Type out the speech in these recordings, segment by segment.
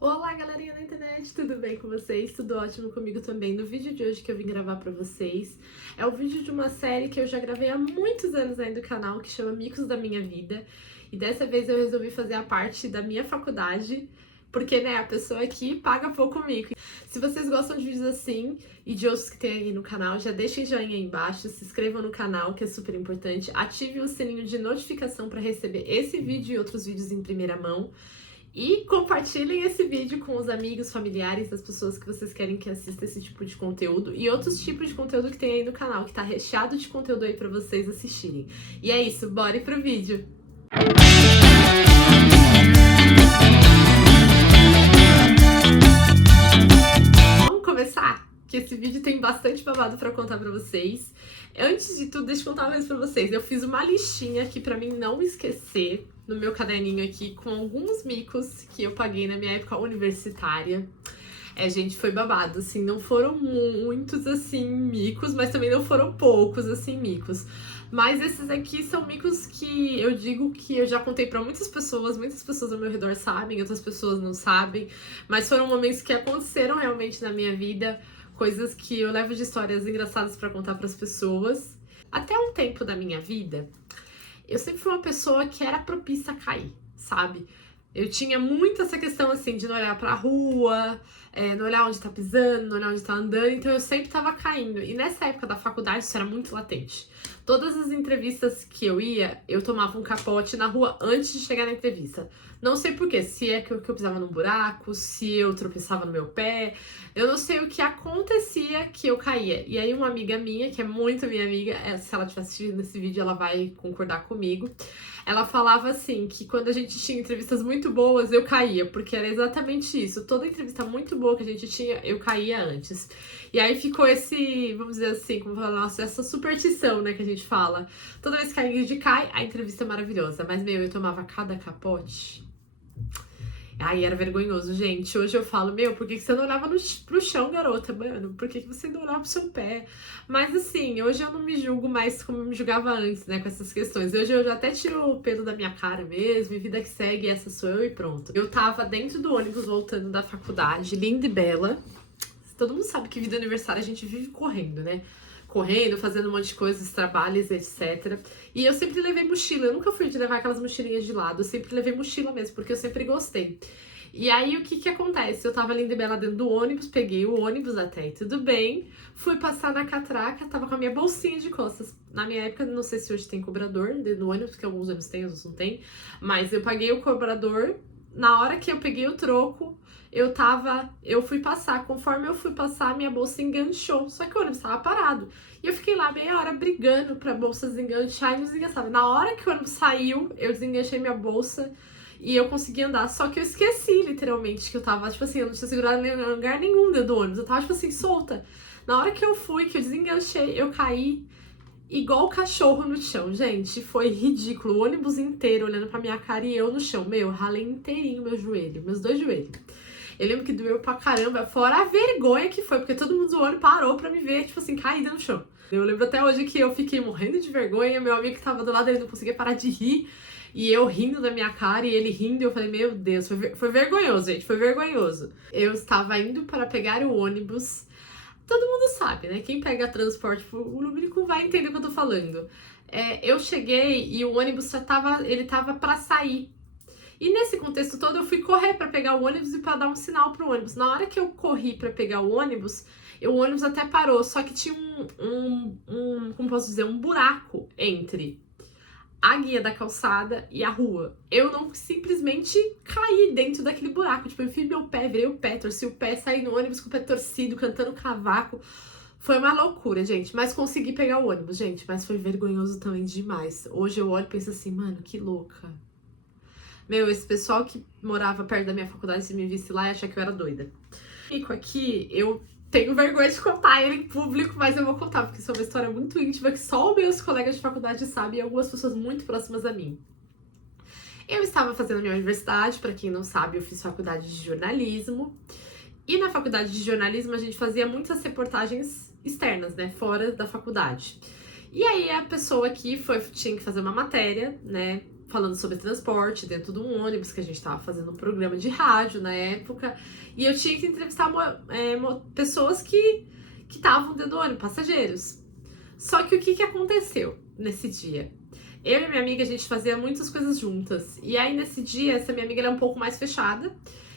Olá, galerinha da internet, tudo bem com vocês? Tudo ótimo comigo também. No vídeo de hoje que eu vim gravar pra vocês é o vídeo de uma série que eu já gravei há muitos anos aí do canal, que chama Micos da Minha Vida. E dessa vez eu resolvi fazer a parte da minha faculdade, porque, né, a pessoa aqui paga pouco mico. Se vocês gostam de vídeos assim e de outros que tem aí no canal, já deixem joinha aí embaixo, se inscrevam no canal, que é super importante. Ative o sininho de notificação para receber esse vídeo e outros vídeos em primeira mão. E compartilhem esse vídeo com os amigos, familiares, das pessoas que vocês querem que assista esse tipo de conteúdo e outros tipos de conteúdo que tem aí no canal, que tá recheado de conteúdo aí pra vocês assistirem. E é isso, bora ir pro vídeo! Vamos começar? Que esse vídeo tem bastante babado pra contar pra vocês. Antes de tudo, deixa eu contar uma coisa pra vocês. Eu fiz uma listinha aqui pra mim não esquecer no meu caderninho aqui com alguns micos que eu paguei na minha época universitária. Gente, foi babado, assim, não foram muitos, assim, micos, mas também não foram poucos, assim, micos. Mas esses aqui são micos que eu digo que eu já contei pra muitas pessoas ao meu redor sabem, outras pessoas não sabem, mas foram momentos que aconteceram realmente na minha vida, coisas que eu levo de histórias engraçadas pra contar pras pessoas. Até um tempo da minha vida, eu sempre fui uma pessoa que era propícia a cair, sabe? Eu tinha muito essa questão, assim, de não olhar pra rua, não olhar onde tá pisando, não olhar onde tá andando, então eu sempre tava caindo. E nessa época da faculdade isso era muito latente. Todas as entrevistas que eu ia, eu tomava um capote na rua antes de chegar na entrevista. Não sei porquê, se é que eu pisava num buraco, se eu tropeçava no meu pé, eu não sei o que acontecia que eu caía. E aí uma amiga minha, que é muito minha amiga, se ela estiver assistindo esse vídeo ela vai concordar comigo, ela falava assim, que quando a gente tinha entrevistas muito boas, eu caía, porque era exatamente isso. Toda entrevista muito boa que a gente tinha, eu caía antes. E aí ficou esse, vamos dizer assim, como falar, nossa, essa superstição, né, que a gente fala. Toda vez que a Ingrid cai, a entrevista é maravilhosa. Mas, eu tomava cada capote. Ai, era vergonhoso, gente. Hoje eu falo, por que você não olhava pro chão, garota? Mano, por que você não olhava pro seu pé? Mas assim, hoje eu não me julgo mais como eu me julgava antes, né, com essas questões. Hoje eu já até tiro o pelo da minha cara mesmo, e vida que segue, essa sou eu e pronto. Eu tava dentro do ônibus voltando da faculdade, linda e bela. Todo mundo sabe que vida universitária a gente vive correndo, né? Correndo, fazendo um monte de coisas, trabalhos, etc. E eu sempre levei mochila, eu nunca fui de levar aquelas mochilinhas de lado, eu sempre levei mochila mesmo, porque eu sempre gostei. E aí, o que acontece? Eu tava linda e bela dentro do ônibus, peguei o ônibus até aí, tudo bem. Fui passar na catraca, tava com a minha bolsinha de costas. Na minha época, não sei se hoje tem cobrador dentro do ônibus, porque alguns ônibus tem, outros não tem. Mas eu paguei o cobrador, na hora que eu peguei o troco, eu fui passar, conforme eu fui passar, minha bolsa enganchou, só que o ônibus tava parado. E eu fiquei lá meia hora brigando pra bolsa desenganchar e não desengançava. Na hora que o ônibus saiu, eu desenganchei minha bolsa e eu consegui andar, só que eu esqueci, literalmente, que eu tava, tipo assim, eu não tinha segurado em lugar nenhum dentro do ônibus, eu tava, tipo assim, solta. Na hora que eu fui, que eu desenganchei, eu caí igual cachorro no chão, gente, foi ridículo, o ônibus inteiro olhando pra minha cara e eu no chão, ralei inteirinho meu joelho, meus dois joelhos. Eu lembro que doeu pra caramba, fora a vergonha que foi, porque todo mundo do olho parou pra me ver, tipo assim, caída no chão. Eu lembro até hoje que eu fiquei morrendo de vergonha, meu amigo que tava do lado, ele não conseguia parar de rir, e eu rindo da minha cara, e ele rindo, e eu falei, meu Deus, foi vergonhoso, gente, foi vergonhoso. Eu estava indo para pegar o ônibus, todo mundo sabe, né, quem pega transporte público vai entender o que eu tô falando. Eu cheguei e o ônibus ele tava pra sair. E nesse contexto todo eu fui correr para pegar o ônibus e para dar um sinal pro ônibus. Na hora que eu corri para pegar o ônibus até parou, só que tinha como posso dizer, um buraco entre a guia da calçada e a rua. Eu não simplesmente caí dentro daquele buraco, tipo, eu fiz meu pé, virei o pé, torci o pé, saí no ônibus com o pé torcido, cantando cavaco. Foi uma loucura, gente, mas consegui pegar o ônibus, gente, mas foi vergonhoso também demais. Hoje eu olho e penso assim, mano, que louca. Esse pessoal que morava perto da minha faculdade, se me visse lá, ia achar que eu era doida. Fico aqui, eu tenho vergonha de contar ele em público, mas eu vou contar, porque isso é uma história muito íntima que só os meus colegas de faculdade sabem e algumas pessoas muito próximas a mim. Eu estava fazendo minha universidade, pra quem não sabe, eu fiz faculdade de jornalismo. E na faculdade de jornalismo a gente fazia muitas reportagens externas, né, fora da faculdade. E aí a pessoa aqui tinha que fazer uma matéria, né, falando sobre transporte dentro de um ônibus, que a gente tava fazendo um programa de rádio na época, e eu tinha que entrevistar pessoas que estavam dentro do ônibus, passageiros. Só que o que aconteceu nesse dia? Eu e minha amiga, a gente fazia muitas coisas juntas, e aí nesse dia, essa minha amiga era um pouco mais fechada,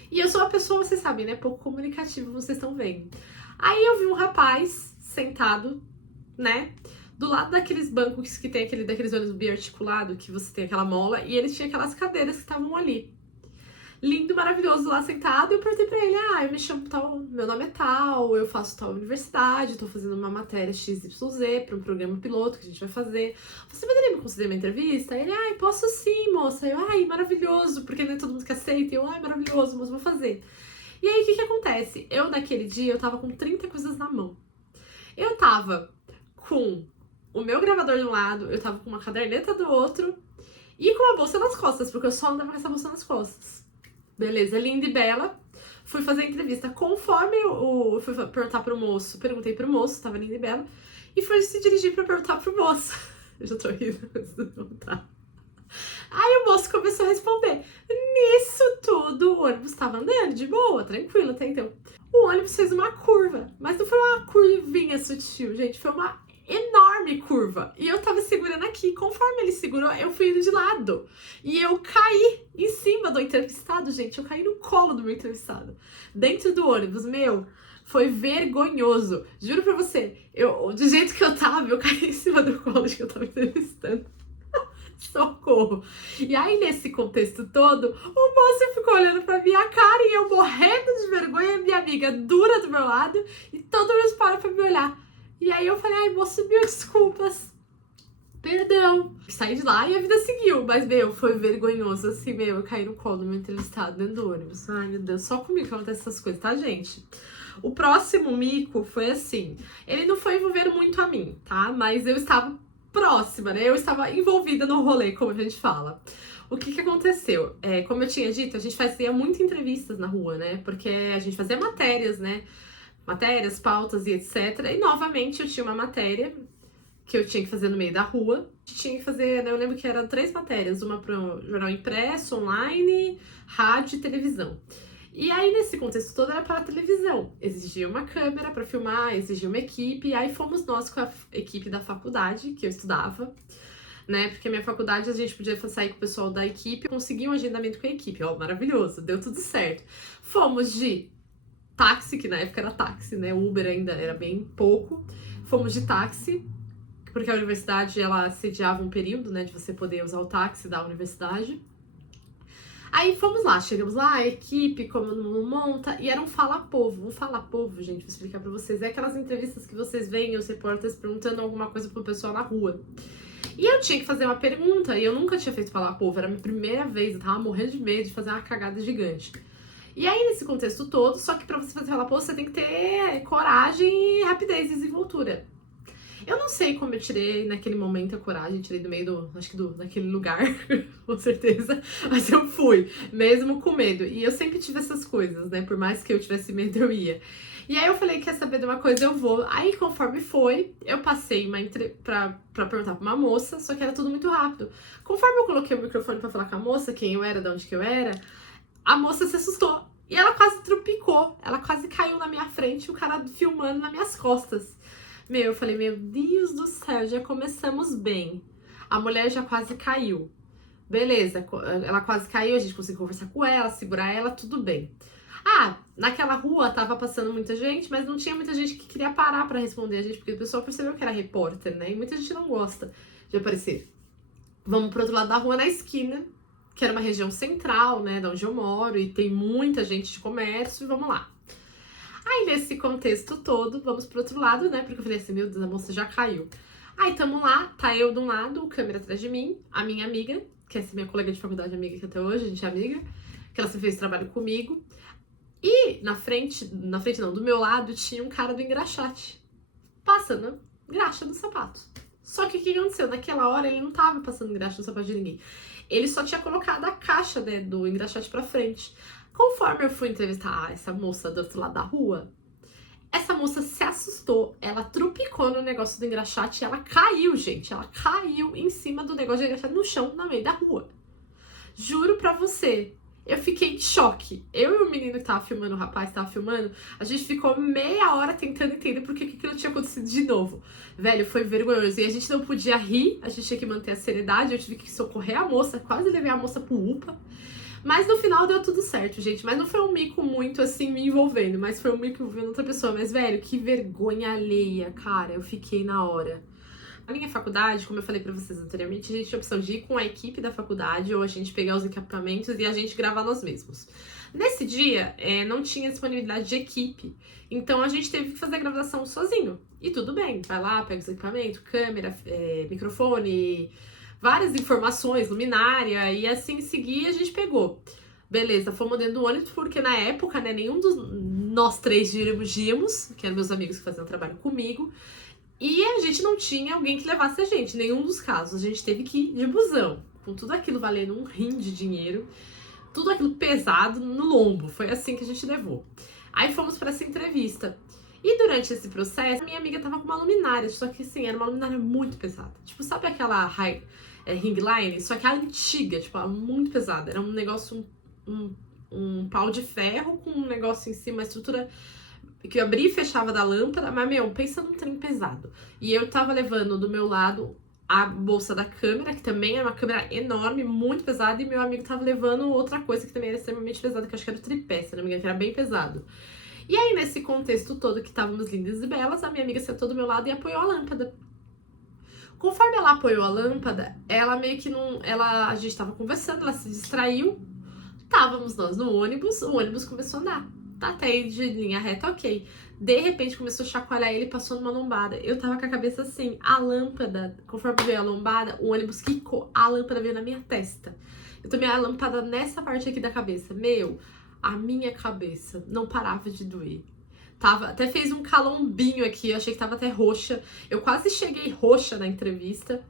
e eu sou uma pessoa, vocês sabem, né, pouco comunicativa, vocês estão vendo. Aí eu vi um rapaz sentado, né, do lado daqueles bancos que tem daqueles ônibus biarticulado, que você tem aquela mola, e ele tinha aquelas cadeiras que estavam ali. Lindo, maravilhoso, lá sentado, e eu perguntei pra ele, eu me chamo tal, meu nome é tal, eu faço tal universidade, tô fazendo uma matéria XYZ pra um programa piloto que a gente vai fazer. Você poderia me conceder uma entrevista? Ele, posso sim, moça. Eu, maravilhoso, porque não é todo mundo que aceita. Eu, maravilhoso, moça, vou fazer. E aí, o que acontece? Eu, naquele dia, eu tava com 30 coisas na mão. Eu tava com o meu gravador de um lado, eu tava com uma caderneta do outro e com uma bolsa nas costas, porque eu só andava com essa bolsa nas costas. Beleza, linda e bela. Fui fazer a entrevista conforme eu fui perguntar pro moço, perguntei pro moço, tava linda e bela, e fui se dirigir pra perguntar pro moço. Eu já tô rindo antes de perguntar. Aí o moço começou a responder. Nisso tudo, o ônibus tava andando de boa, tranquilo até então. O ônibus fez uma curva, mas não foi uma curvinha sutil, gente, foi uma enorme curva. E eu tava segurando aqui, conforme ele segurou, eu fui indo de lado. E eu caí em cima do entrevistado, gente, eu caí no colo do meu entrevistado. Dentro do ônibus, foi vergonhoso. Juro pra você, do jeito que eu tava, eu caí em cima do colo de que eu tava entrevistando. Socorro. E aí, nesse contexto todo, o moço ficou olhando pra minha cara e eu morrendo de vergonha, minha amiga dura do meu lado, e todo mundo parou pra me olhar. E aí eu falei, moço, mil desculpas. Perdão. Saí de lá e a vida seguiu. Mas, foi vergonhoso, assim, eu caí no colo do meu entrevistado dentro do ônibus. Ai, meu Deus, só comigo que acontece essas coisas, tá, gente? O próximo mico foi assim, ele não foi envolver muito a mim, tá? Mas eu estava próxima, né? Eu estava envolvida no rolê, como a gente fala. O que aconteceu? Como eu tinha dito, a gente fazia muitas entrevistas na rua, né? Porque a gente fazia matérias, né? Matérias, pautas e etc. E novamente eu tinha uma matéria que eu tinha que fazer no meio da rua. Tinha que fazer, né? Eu lembro que eram 3 matérias, uma para o jornal impresso, online, rádio e televisão. E aí, nesse contexto todo, era para a televisão. Exigia uma câmera para filmar, exigia uma equipe. E aí fomos nós com a equipe da faculdade, que eu estudava, né? Porque a minha faculdade, a gente podia sair com o pessoal da equipe, conseguir um agendamento com a equipe. Ó, maravilhoso, deu tudo certo. Fomos de táxi, que na época era táxi, né? Uber ainda era bem pouco. Fomos de táxi, porque a universidade, ela sediava um período, né? De você poder usar o táxi da universidade. Aí fomos lá, chegamos lá, a equipe, como não monta, e era um fala-povo. Um fala-povo, gente, vou explicar pra vocês. É aquelas entrevistas que vocês veem os repórteres perguntando alguma coisa pro pessoal na rua. E eu tinha que fazer uma pergunta, e eu nunca tinha feito fala-povo, era a minha primeira vez, eu tava morrendo de medo de fazer uma cagada gigante. E aí, nesse contexto todo, só que pra você fazer fala-povo, você tem que ter coragem e rapidez e desenvoltura. Eu não sei como eu tirei naquele momento a coragem, tirei do meio daquele lugar, com certeza, mas eu fui, mesmo com medo. E eu sempre tive essas coisas, né? Por mais que eu tivesse medo, eu ia. E aí eu falei, quer saber de uma coisa? Eu vou. Aí, conforme foi, eu passei pra perguntar pra uma moça, só que era tudo muito rápido. Conforme eu coloquei o microfone pra falar com a moça, quem eu era, de onde que eu era, a moça se assustou. E ela quase tropicou, ela quase caiu na minha frente, o cara filmando nas minhas costas. Eu falei, meu Deus do céu, já começamos bem. A mulher já quase caiu. Beleza, ela quase caiu, a gente conseguiu conversar com ela, segurar ela, tudo bem. Naquela rua tava passando muita gente, mas não tinha muita gente que queria parar pra responder a gente, porque o pessoal percebeu que era repórter, né? E muita gente não gosta de aparecer. Vamos pro outro lado da rua, na esquina, que era uma região central, né, de onde eu moro, e tem muita gente de comércio, e vamos lá. Aí, nesse contexto todo, vamos pro outro lado, né? Porque eu falei assim, meu Deus, a moça já caiu. Aí, tamo lá, tá eu de um lado, o câmera atrás de mim, a minha amiga, que é essa minha colega de faculdade, amiga que até hoje a gente é amiga, que ela sempre fez trabalho comigo. E na frente não, do meu lado, tinha um cara do engraxate, passando graxa no sapato. Só que o que aconteceu? Naquela hora, ele não tava passando graxa no sapato de ninguém. Ele só tinha colocado a caixa, né, do engraxate pra frente. Conforme eu fui entrevistar essa moça do outro lado da rua, essa moça se assustou, ela trupicou no negócio do engraxate e ela caiu, gente. Ela caiu em cima do negócio de engraxate no chão, no meio da rua. Juro pra você. Eu fiquei em choque. Eu e o menino que tava filmando, o rapaz que tava filmando, a gente ficou meia hora tentando entender por que aquilo tinha acontecido de novo. Velho, foi vergonhoso. E a gente não podia rir, a gente tinha que manter a seriedade. Eu tive que socorrer a moça, quase levei a moça pro UPA. Mas no final deu tudo certo, gente. Mas não foi um mico muito assim me envolvendo, mas foi um mico envolvendo outra pessoa. Mas, velho, que vergonha alheia, cara. Eu fiquei na hora. Na minha faculdade, como eu falei pra vocês anteriormente, a gente tinha a opção de ir com a equipe da faculdade ou a gente pegar os equipamentos e a gente gravar nós mesmos. Nesse dia, não tinha disponibilidade de equipe, então a gente teve que fazer a gravação sozinho. E tudo bem, vai lá, pega os equipamentos, câmera, microfone, várias informações, luminária, e assim seguir a gente pegou. Beleza, fomos dentro do ônibus, porque na época, né, nenhum dos nós três dirigíamos, que eram meus amigos que faziam trabalho comigo, e a gente não tinha alguém que levasse a gente, nenhum dos casos. A gente teve que ir de busão, com tudo aquilo valendo um rim de dinheiro, tudo aquilo pesado no lombo. Foi assim que a gente levou. Aí fomos para essa entrevista. E durante esse processo, a minha amiga tava com uma luminária, só que assim, era uma luminária muito pesada. Tipo, sabe aquela ring line? Só que a antiga, tipo, ela muito pesada. Era um negócio, um pau de ferro com um negócio em cima, uma estrutura que eu abria e fechava da lâmpada, mas, meu, pensa num trem pesado. E eu tava levando do meu lado a bolsa da câmera, que também era uma câmera enorme, muito pesada, e meu amigo tava levando outra coisa que também era extremamente pesada, que eu acho que era o tripé, se não me engano, que era bem pesado. E aí, nesse contexto todo que estávamos lindas e belas, a minha amiga sentou do meu lado e apoiou a lâmpada. Conforme ela apoiou a lâmpada, ela meio que não... a gente tava conversando, ela se distraiu, estávamos nós no ônibus, o ônibus começou a andar. Tá até aí de linha reta, ok. De repente começou a chacoalhar ele e passou numa lombada. Eu tava com a cabeça assim, a lâmpada, conforme veio a lombada, o ônibus quicou, a lâmpada veio na minha testa. Eu tomei a lâmpada nessa parte aqui da cabeça. Meu, a minha cabeça não parava de doer. Até fez um calombinho aqui, eu achei que tava até roxa. Eu quase cheguei roxa na entrevista.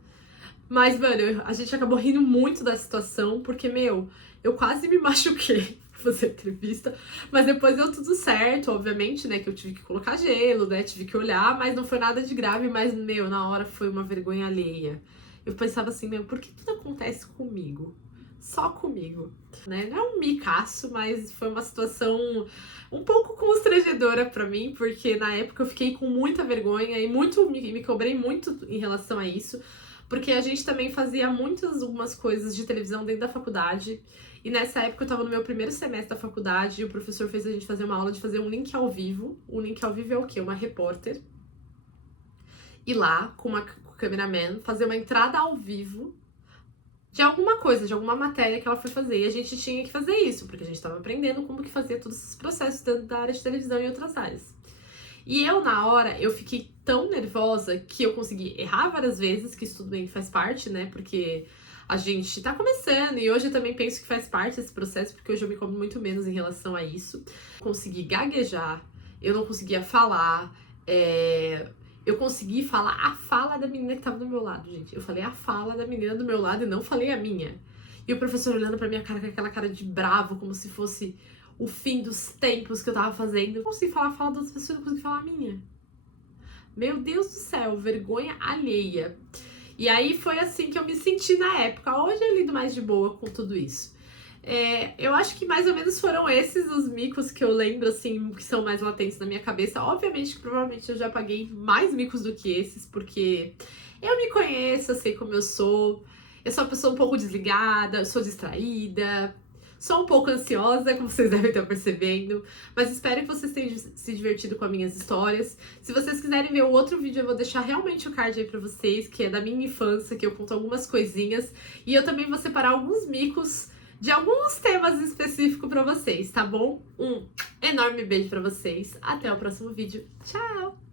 Mas, mano, a gente acabou rindo muito da situação, porque, meu, eu quase me machuquei pra fazer a entrevista, mas depois deu tudo certo, obviamente, né, que eu tive que colocar gelo, né, tive que olhar, mas não foi nada de grave, mas, meu, na hora foi uma vergonha alheia. Eu pensava assim, meu, por que tudo acontece comigo? Só comigo, né? Não é um micaço, mas foi uma situação um pouco constrangedora pra mim, porque na época eu fiquei com muita vergonha e me cobrei muito em relação a isso, porque a gente também fazia algumas coisas de televisão dentro da faculdade. E nessa época eu tava no meu primeiro semestre da faculdade e o professor fez a gente fazer uma aula de fazer um link ao vivo. O link ao vivo é o quê? Uma repórter ir lá com o cameraman, fazer uma entrada ao vivo de alguma coisa, de alguma matéria que ela foi fazer. E a gente tinha que fazer isso, porque a gente tava aprendendo como que fazia todos esses processos dentro da área de televisão e outras áreas. E eu, na hora, eu fiquei tão nervosa que eu consegui errar várias vezes, que isso tudo bem faz parte, né? Porque a gente tá começando e hoje eu também penso que faz parte desse processo, porque hoje eu me cobro muito menos em relação a isso. Consegui gaguejar, eu não conseguia falar, eu consegui falar a fala da menina que tava do meu lado, gente. Eu falei a fala da menina do meu lado e não falei a minha. E o professor olhando pra minha cara com aquela cara de bravo, como se fosse o fim dos tempos que eu tava fazendo. Eu consegui falar a fala das pessoas, eu não consegui falar a minha. Meu Deus do céu, vergonha alheia. E aí foi assim que eu me senti na época. Hoje eu lido mais de boa com tudo isso. Eu acho que mais ou menos foram esses os micos que eu lembro, assim, que são mais latentes na minha cabeça. Obviamente que provavelmente eu já paguei mais micos do que esses, porque eu me conheço, eu sei como eu sou. Eu sou uma pessoa um pouco desligada, eu sou distraída, sou um pouco ansiosa, como vocês devem estar percebendo, mas espero que vocês tenham se divertido com as minhas histórias. Se vocês quiserem ver o outro vídeo, eu vou deixar realmente o card aí pra vocês, que é da minha infância, que eu conto algumas coisinhas. E eu também vou separar alguns micos de alguns temas específicos pra vocês, tá bom? Um enorme beijo pra vocês. Até o próximo vídeo. Tchau!